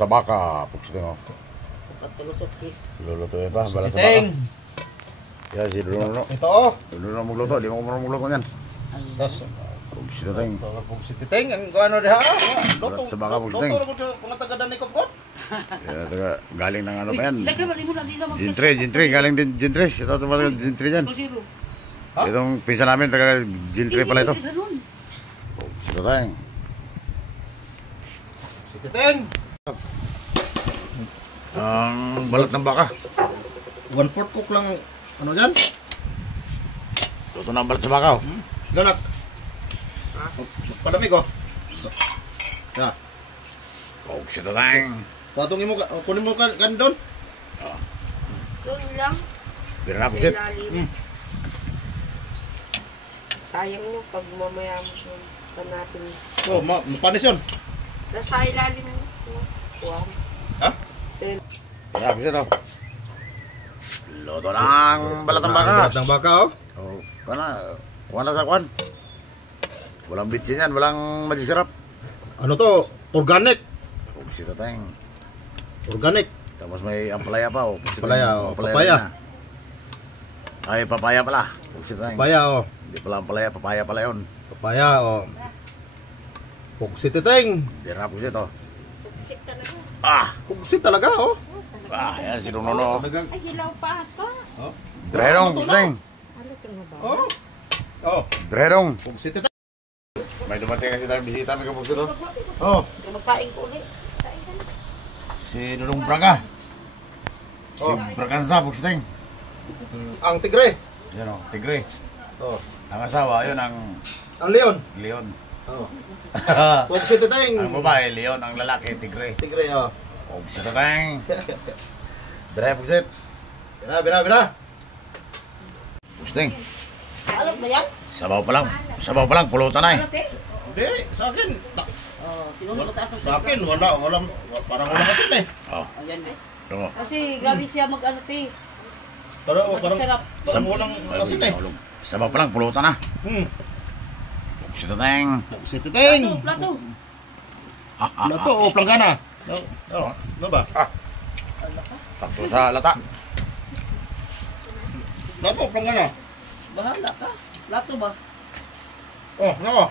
sa baka. Pugsiteng o. Patulusot kis. Lulutuin pa, balat sa baka. Siteng. Yan, si Duno. Ito oh. Duno magluto, di mo marunong magluto yan. Das. Pugsiteng. Siteng ang ano diha. Balat sa baka, pugsiteng. Luto kung taga danikop ko. Ya, galing ng ano pa yan. Lagyan mo rin mo lang dito. Gintry, galing din Gintry. Ito tumatag Gintry dyan. Itong pisa namin, taga Gintry pala ito. Pugsiteng. Siteng. Ang balat ng baka. 1/4 cook lang ano diyan? Ito na ang balat sa baka. Ganak. Palamig oh. Ya. Pugsiteng. Patungin mo kunin mo kan doon. Doon lang. Bira na pugsit. Sayang mo pag mamaya mo natin. Oh, mapanis yun. Nasa ilalim mo. Wow. Ha? Bira na pugsit o. Luto ng balat ng baka. Balat ng baka oh. Oh, kuha na sa kuhan. Walang bitsin yan, walang masisarap. Ano to? Organic. Pugsiteng. Organic. Tapos may ampalaya pa o. Ampalaya o. Papaya. Ay, papaya pala. Pugsiteng. Papaya oh. Hindi pala ampalaya, papaya pala yun. Papaya oh. Pugsiteng. Hindi na pugsit o. Sik talaga. Pugsit talaga oh. Yan si Nuno. Talagang Ay, hilaw pa ito. oh. Dredong, pugsiteng. Ano ito na ba? Oh. Oh. Dredong. Pugsit. May dumating kasi tayong bisita, may kapugsit o. Oh. Magsaing ko ulit. Saing ka na. Si Nunong Braga. Si Braganza, pugsiteng. Ang tigre. Yan o, tigre. Oh. Ang asawa, yun ang Ang leon. leon. Oh. Pugsiteng. Ang babae, leon. Ang lalaki, tigre. Tigre oh. Pugsiteng. Dre, pugsit. Bira. Pugsiteng. Alam ba yan? Sabaw pa lang, pulutan na eh. Alam, te? Hindi, sa akin. Sino mo mataas ng Sa akin, parang wala kasi eh. Oh, Ayan eh. tungo. Kasi gabi siya mag-ano, te. Parang Sarap. walang kasi eh. Sabaw pa lang, pulutan na. Pugsiteng. Pugsiteng. Plato. Plato o planggana. Ano ba? Sakto sa lata. Plato o planggana. Bahala ka. Plato ba? Oh, nako.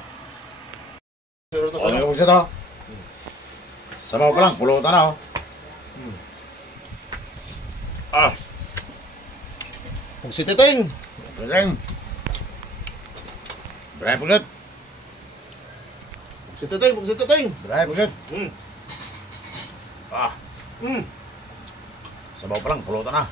Ano yung pugsit o? Sabaw pa lang, pulutan na o. Pugsiteng. Pugsiteng. Dre, pugsit. Pugsiteng. Dre, pugsit. Sabaw pa lang, pulutan na.